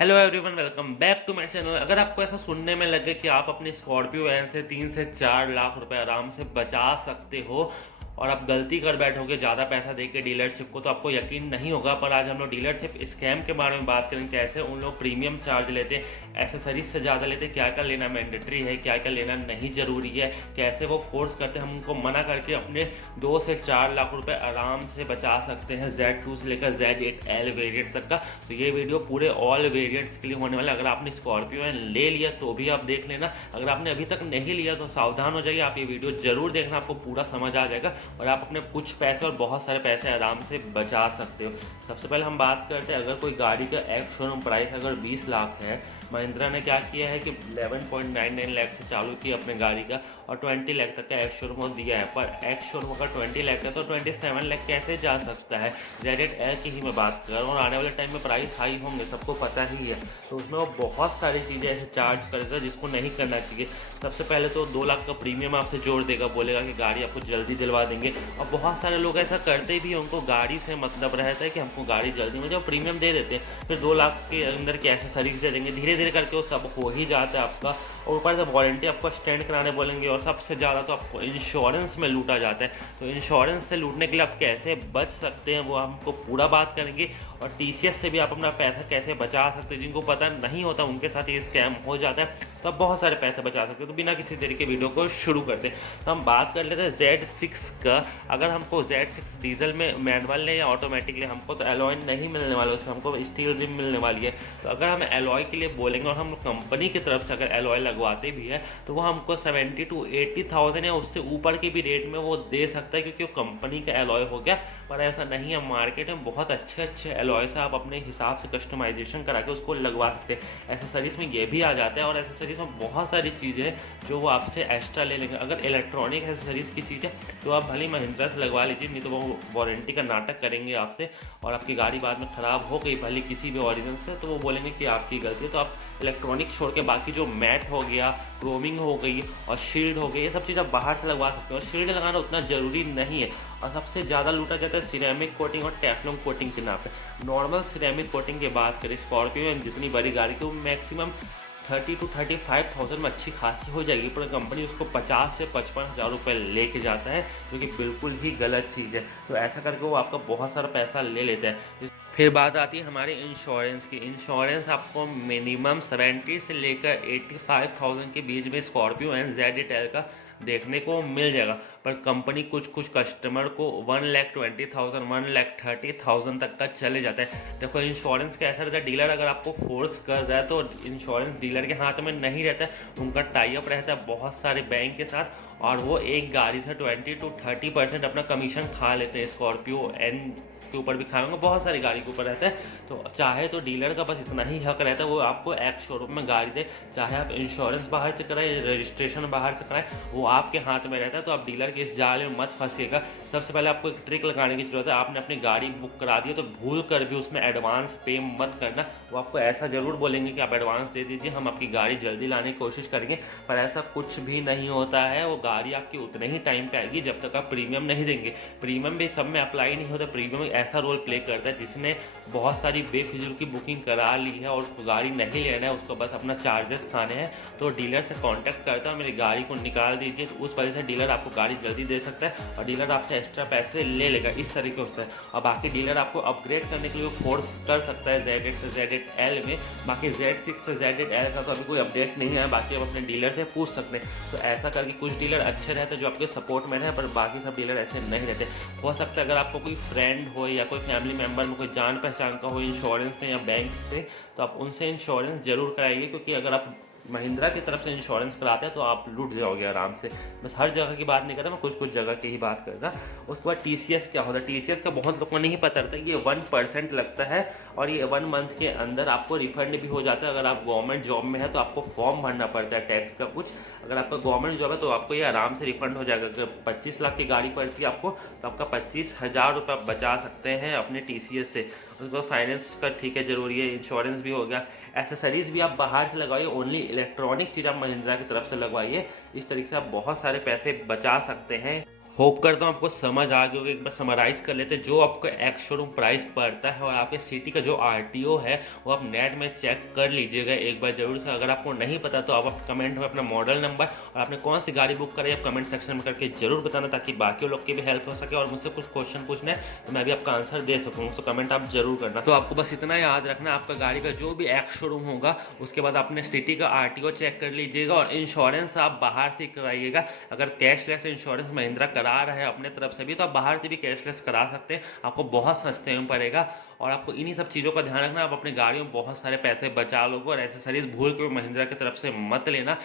Hello everyone, welcome back to my channel. अगर आपको ऐसा सुनने में लगे कि आप अपनी स्कॉर्पियो वैन से 3 से 4 लाख रुपए आराम से बचा सकते हो और आप गलती कर बैठोगे ज़्यादा पैसा दे के डीलरशिप को, तो आपको यकीन नहीं होगा। पर आज हम लोग डीलरशिप स्कैम के बारे में बात करेंगे। कैसे उन लोग प्रीमियम चार्ज लेते हैं, एसेसरीज से ज़्यादा लेते हैं, क्या क्या लेना मैंडेटरी है, क्या क्या लेना नहीं ज़रूरी है, कैसे वो फोर्स करते हैं हम उनको मना करके अपने 2 से 4 लाख रुपए आराम से बचा सकते हैं Z2 से लेकर Z8L वेरिएंट तक का। तो ये वीडियो पूरे ऑल वेरिएंट्स के लिए होने वाला है। अगर आपने स्कॉर्पियो ले लिया तो भी आप देख लेना, अगर आपने अभी तक नहीं लिया तो सावधान हो जाइए। आप ये वीडियो जरूर देखना, आपको पूरा समझ आ जाएगा और आप अपने कुछ पैसे और बहुत सारे पैसे आराम से बचा सकते हो। सबसे पहले हम बात करते हैं, अगर कोई गाड़ी का एक्स शोरूम प्राइस अगर 20 लाख है, महिंद्रा ने क्या किया है कि 11.99 लाख से चालू किया अपने गाड़ी का और 20 लाख तक का एक्स शोरूम दिया है। पर एक्स शोरूम अगर 20 लाख है तो 27 लाख कैसे जा सकता है। Z8L की ही मैं बात कर रहा हूँ और आने वाले टाइम में प्राइस हाई होंगे, सबको पता ही है। तो उसमें वो बहुत सारी चीज़ें ऐसे चार्ज करता है जिसको नहीं करना चाहिए। सबसे पहले तो 2 लाख का प्रीमियम आपसे जोड़ देगा, बोलेगा कि गाड़ी आपको जल्दी दिलवा देंगे। और बहुत सारे लोग ऐसा करते भी हैं, उनको गाड़ी से मतलब रहता है कि हमको गाड़ी जल्दी में, जब प्रीमियम दे देते हैं फिर 2 लाख के अंदर की एसेसरीज दे देंगे। धीरे धीरे करके वो सब हो ही जाता है आपका, और ऊपर से वारंटी आपको स्टैंड कराने बोलेंगे। और सबसे ज़्यादा तो आपको इंश्योरेंस में लूटा जाता है। तो इंश्योरेंस से लूटने के लिए आप कैसे बच सकते हैं वो हमको पूरा बात करेंगे। और TCS से भी आप अपना पैसा कैसे बचा सकते हैं, जिनको पता नहीं होता उनके साथ ये स्कैम हो जाता है, तो आप बहुत सारे पैसे बचा सकते हैं। तो बिना किसी तरीके वीडियो को शुरू करते हैं, तो हम बात कर लेते हैं Z6 का। अगर हमको Z6 डीजल में मैनुअल ले या ऑटोमेटिक ले, हमको तो एलॉय नहीं मिलने वाला, उसमें हमको स्टील रिम मिलने वाली है। तो अगर हम एलॉय के लिए बोलेंगे और हम कंपनी की तरफ से अगर एलॉय लगवाते भी है तो वो हमको 70 to 80,000 या उससे ऊपर के भी रेट में वो दे सकता है, क्योंकि वो कंपनी का एलॉय हो गया। पर ऐसा नहीं है, मार्केट में बहुत अच्छे अच्छे एलॉय से आप अपने हिसाब से कस्टमाइजेशन करा के उसको लगवा सकते हैं। एसेसरीज में ये भी आ जाता है और एसेसरीज में बहुत सारी चीज़ें हैं जो वो आपसे एक्स्ट्रा ले लेंगे। अगर इलेक्ट्रॉनिक एसेसरीज की चीज़ है तो आप भले महिंद्रा से लगवा लीजिए, नहीं तो वो वारंटी का नाटक करेंगे आपसे। और आपकी गाड़ी बाद में ख़राब हो गई भले किसी भी ऑरिजन से, तो वो बोलेंगे कि आपकी गलती है। तो आप इलेक्ट्रॉनिक छोड़ के बाकी जो मैट हो गया, क्रोमिंग हो गई और शील्ड हो गई, ये सब चीज़ आप बाहर से लगवा सकते हो। और शील्ड लगाना उतना ज़रूरी नहीं है। और सबसे ज़्यादा लूटा जाता है सिरेमिक कोटिंग और टेफ्लॉन कोटिंग के नाम पे। नॉर्मल सिरेमिक कोटिंग की बात करें स्कॉर्पियो में जितनी बड़ी गाड़ी की, वो मैक्सिमम 30 to 35,000 में अच्छी खासी हो जाएगी, पर कंपनी उसको 50 से 55,000 रुपये लेके जाता है, जो कि बिल्कुल ही गलत चीज़ है। तो ऐसा करके वो आपका बहुत सारा पैसा ले लेता है। फिर बात आती है हमारे इंश्योरेंस की। इंश्योरेंस आपको मिनिमम 70 से लेकर 85,000 के बीच में स्कॉर्पियो एंड Z8L का देखने को मिल जाएगा। पर कंपनी कुछ कुछ कस्टमर को 1,20,000 1,30,000 तक का चले जाता है। देखो इंश्योरेंस का ऐसा रहता है, डीलर अगर आपको फोर्स कर रहा है तो इंश्योरेंस डीलर के हाथ में नहीं रहता है, उनका टाई अप रहता है बहुत सारे बैंक के साथ, और वो एक गाड़ी से 20 to 30% अपना कमीशन खा लेते हैं। स्कॉर्पियो एंड के ऊपर भी खाएंगे, बहुत सारी गाड़ी के ऊपर रहता है। तो चाहे तो डीलर का बस इतना ही हक रहता है, वो आपको एक्स शोरूम में गाड़ी दे, चाहे आप इंश्योरेंस बाहर से कराए, रजिस्ट्रेशन बाहर से कराए, वो आपके हाथ में रहता है। तो आप डीलर के इस जाल में मत फंसिएगा। सबसे पहले आपको एक ट्रिक लगाने की जरूरत है। आपने अपनी गाड़ी बुक करा दी है तो भूल कर भी उसमें एडवांस पे मत करना। वो आपको ऐसा ज़रूर बोलेंगे कि आप एडवांस दे दीजिए, हम आपकी गाड़ी जल्दी लाने की कोशिश करेंगे, पर ऐसा कुछ भी नहीं होता है। वो गाड़ी आपकी उतने ही टाइम पे आएगी जब तक आप प्रीमियम नहीं देंगे। प्रीमियम भी सब में अप्लाई नहीं होता। प्रीमियम ऐसा रोल प्ले करता है जिसने बहुत सारी बेफिजूल की बुकिंग करा ली है और उसको गाड़ी नहीं लेना है, उसको बस अपना चार्जेस खाने हैं, तो डीलर से कांटेक्ट करता है मेरी गाड़ी को निकाल दीजिए। तो उस वजह से डीलर आपको गाड़ी जल्दी दे सकता है और डीलर आपसे एक्स्ट्रा पैसे ले लेगा, इस तरीके से। और बाकी डीलर आपको अपग्रेड करने के लिए फोर्स कर सकता है Z8 से Z8L में। बाकी Z6 से Z8L का तो अभी कोई अपडेट नहीं है, बाकी आप अपने डीलर से पूछ सकते हैं। तो ऐसा करके कुछ डीलर अच्छे रहते हैं जो आपके सपोर्ट में है, पर बाकी सब डीलर ऐसे नहीं रहते। हो सकता है अगर आपको कोई फ्रेंड हो या कोई फैमिली मेम्बर में कोई जान पहचान का हो इंश्योरेंस में या बैंक से, तो आप उनसे इंश्योरेंस जरूर कराइए, क्योंकि अगर आप महिंद्रा की तरफ से इंश्योरेंस कराते हैं तो आप लूट जाओगे आराम से। बस हर जगह की बात नहीं कर रहा मैं, कुछ कुछ जगह की ही बात कर रहा। उसके बाद TCS क्या होता है, TCS का बहुत लोगों को नहीं पता रहता, ये 1% लगता है और ये 1 मंथ के अंदर आपको रिफंड भी हो जाता है। अगर आप गवर्नमेंट जॉब में है तो आपको फॉर्म भरना पड़ता है टैक्स का कुछ। अगर आपका गवर्नमेंट जॉब है तो आपको ये आराम से रिफंड हो जाएगा। अगर 25 लाख की गाड़ी पड़ती है आपको, तो आपका 25,000 रुपये बचा सकते हैं अपने TCS से। उसके बाद फाइनेंस का ठीक है जरूरी है, इंश्योरेंस भी हो गया। एसेसरीज भी आप बाहर से लगवाइए, ओनली इलेक्ट्रॉनिक चीज़ आप महिंद्रा की तरफ से लगवाइए। इस तरीके से आप बहुत सारे पैसे बचा सकते हैं। होप करता हूँ आपको समझ आ गई होगी। एक बार समराइज़ कर लेते हैं, जो आपको एक्स शोरूम प्राइस पड़ता है और आपके सिटी का जो आरटीओ है, वो आप नेट में चेक कर लीजिएगा एक बार ज़रूर से। अगर आपको नहीं पता तो आप कमेंट में अपना मॉडल नंबर और आपने कौन-सी गाड़ी बुक कराई, आप कमेंट सेक्शन में करके ज़रूर बताना, ताकि बाकी लोग की भी हेल्प हो सके। और मुझसे कुछ क्वेश्चन पूछना है तो मैं भी आपका आंसर दे सकूँ, तो कमेंट आप ज़रूर करना। तो आपको बस इतना याद रखना, आपका गाड़ी का जो भी एक्स शोरूम होगा, उसके बाद अपने सिटी का आरटीओ चेक कर लीजिएगा और इंश्योरेंस आप बाहर से कराइएगा। अगर कैशलेस इंश्योरेंस महिंद्रा करा रहा है अपने तरफ से भी, तो आप बाहर से भी कैशलेस करा सकते हैं, आपको बहुत सस्ते में पड़ेगा। और आपको इन्हीं सब चीज़ों का ध्यान रखना, आप अपनी गाड़ियों में बहुत सारे पैसे बचा लोगे। और एसेसरीज भूल के महिंद्रा की तरफ से मत लेना।